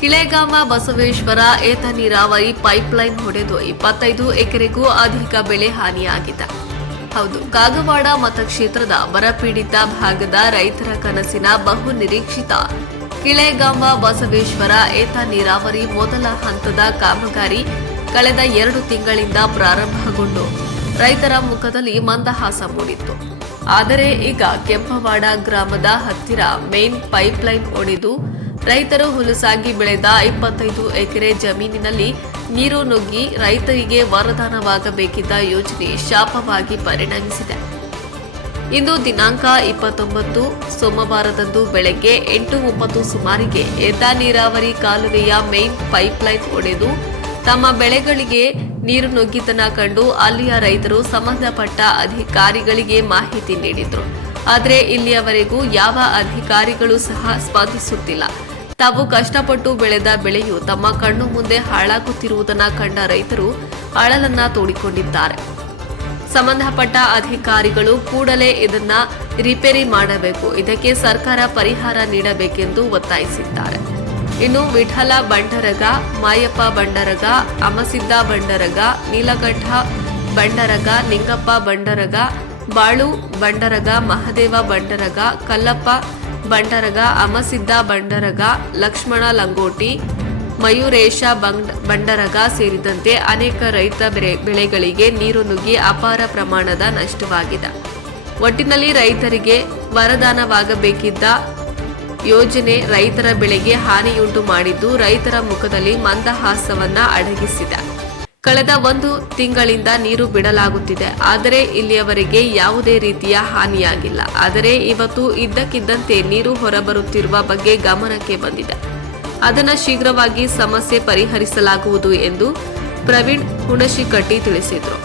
ಕಿಳೆಗಾಮ ಬಸವೇಶ್ವರ ಏತ ನೀರಾವರಿ ಪೈಪ್ಲೈನ್ ಹೊಡೆದು 25 ಎಕರೆಗೂ ಅಧಿಕ ಬೆಳೆ ಹಾನಿಯಾಗಿದೆ. ಹೌದು, ಕಾಗವಾಡ ಮತಕ್ಷೇತ್ರದ ಬರಪೀಡಿತ ಭಾಗದ ರೈತರ ಕನಸಿನ ಬಹು ನಿರೀಕ್ಷಿತ ಕಿಳೆಗಾಮ ಬಸವೇಶ್ವರ ಏತ ನೀರಾವರಿ ಮೊದಲ ಹಂತದ ಕಾಮಗಾರಿ ಕಳೆದ 2 ತಿಂಗಳಿಂದ ಪ್ರಾರಂಭಗೊಂಡು ರೈತರ ಮುಖದಲ್ಲಿ ಮಂದಹಾಸ ಮೂಡಿತ್ತು. ಆದರೆ ಈಗ ಕೆಂಪವಾಡ ಗ್ರಾಮದ ಹತ್ತಿರ ಮೇನ್ ಪೈಪ್ಲೈನ್ ಒಡೆದು ರೈತರು ಹುಲುಸಾಗಿ ಬೆಳೆದ 25 ಎಕರೆ ಜಮೀನಿನಲ್ಲಿ ನೀರು ನುಗ್ಗಿ ರೈತರಿಗೆ ವರದಾನವಾಗಬೇಕಿದ್ದ ಯೋಜನೆ ಶಾಪವಾಗಿ ಪರಿಣಮಿಸಿದೆ. ಇಂದು ದಿನಾಂಕ 29 ಸೋಮವಾರದಂದು ಬೆಳಗ್ಗೆ 8:30 ಸುಮಾರಿಗೆ ಏತ ನೀರಾವರಿ ಕಾಲುವೆಯ ಮೇನ್ ಪೈಪ್ಲೈನ್ ಒಡೆದು ತಮ್ಮ ಬೆಳೆಗಳಿಗೆ ನೀರು ನುಗ್ಗಿತನ ಕಂಡು ಅಲ್ಲಿಯ ರೈತರು ಸಂಬಂಧಪಟ್ಟ ಅಧಿಕಾರಿಗಳಿಗೆ ಮಾಹಿತಿ ನೀಡಿದ್ರು. ಆದರೆ ಇಲ್ಲಿಯವರೆಗೂ ಯಾವ ಅಧಿಕಾರಿಗಳು ಸಹ ಸ್ಪಂದಿಸುತ್ತಿಲ್ಲ. ತಾವು ಕಷ್ಟಪಟ್ಟು ಬೆಳೆದ ಬೆಳೆಯು ತಮ್ಮ ಕಣ್ಣು ಮುಂದೆ ಹಾಳಾಗುತ್ತಿರುವುದನ್ನು ಕಂಡ ರೈತರು ಅಳಲನ್ನ ತೋಡಿಕೊಂಡಿದ್ದಾರೆ. ಸಂಬಂಧಪಟ್ಟ ಅಧಿಕಾರಿಗಳು ಕೂಡಲೇ ಇದನ್ನ ರಿಪೇರಿ ಮಾಡಬೇಕು, ಇದಕ್ಕೆ ಸರ್ಕಾರ ಪರಿಹಾರ ನೀಡಬೇಕೆಂದು ಒತ್ತಾಯಿಸಿದ್ದಾರೆ. ಇನ್ನು ವಿಠಲ ಬಂಡರಗ, ಮಾಯಪ್ಪ ಬಂಡರಗ, ಅಮಸಿದ್ದ ಬಂಡರಗ, ನೀಲಕಂಠ ಬಂಡರಗ, ನಿಂಗಪ್ಪ ಬಂಡರಗ, ಬಾಳು ಬಂಡರಗ, ಮಹದೇವ ಬಂಡರಗ, ಕಲ್ಲಪ್ಪ ಬಂಡರಗ, ಅಮಸಿದ್ದ ಬಂಡರಗ, ಲಕ್ಷ್ಮಣ ಲಂಗೋಟಿ, ಮಯೂರೇಶ ಬಂಡರಗ ಸೇರಿದಂತೆ ಅನೇಕ ರೈತ ಬೆಳೆಗಳಿಗೆ ನೀರು ನುಗ್ಗಿ ಅಪಾರ ಪ್ರಮಾಣದ ನಷ್ಟವಾಗಿದೆ. ಒಟ್ಟಿನಲ್ಲಿ ರೈತರಿಗೆ ವರದಾನವಾಗಬೇಕಿದ್ದ ಯೋಜನೆ ರೈತರ ಬೆಳೆಗೆ ಹಾನಿಯುಂಟು ಮಾಡಿದ್ದು ರೈತರ ಮುಖದಲ್ಲಿ ಮಂದಹಾಸವನ್ನ ಅಡಗಿಸಿದೆ. ಕಳೆದ 1 ತಿಂಗಳಿಂದ ನೀರು ಬಿಡಲಾಗುತ್ತಿದೆ, ಆದರೆ ಇಲ್ಲಿಯವರೆಗೆ ಯಾವುದೇ ರೀತಿಯ ಹಾನಿಯಾಗಿಲ್ಲ. ಆದರೆ ಇವತ್ತು ಇದ್ದಕ್ಕಿದ್ದಂತೆ ನೀರು ಹೊರಬರುತ್ತಿರುವ ಬಗ್ಗೆ ಗಮನಕ್ಕೆ ಬಂದಿದೆ. ಅದನ್ನು ಶೀಘ್ರವಾಗಿ ಸಮಸ್ಯೆ ಪರಿಹರಿಸಲಾಗುವುದು ಎಂದು ಪ್ರವೀಣ್ ಹುಣಶಿಕಟ್ಟಿ ತಿಳಿಸಿದರು.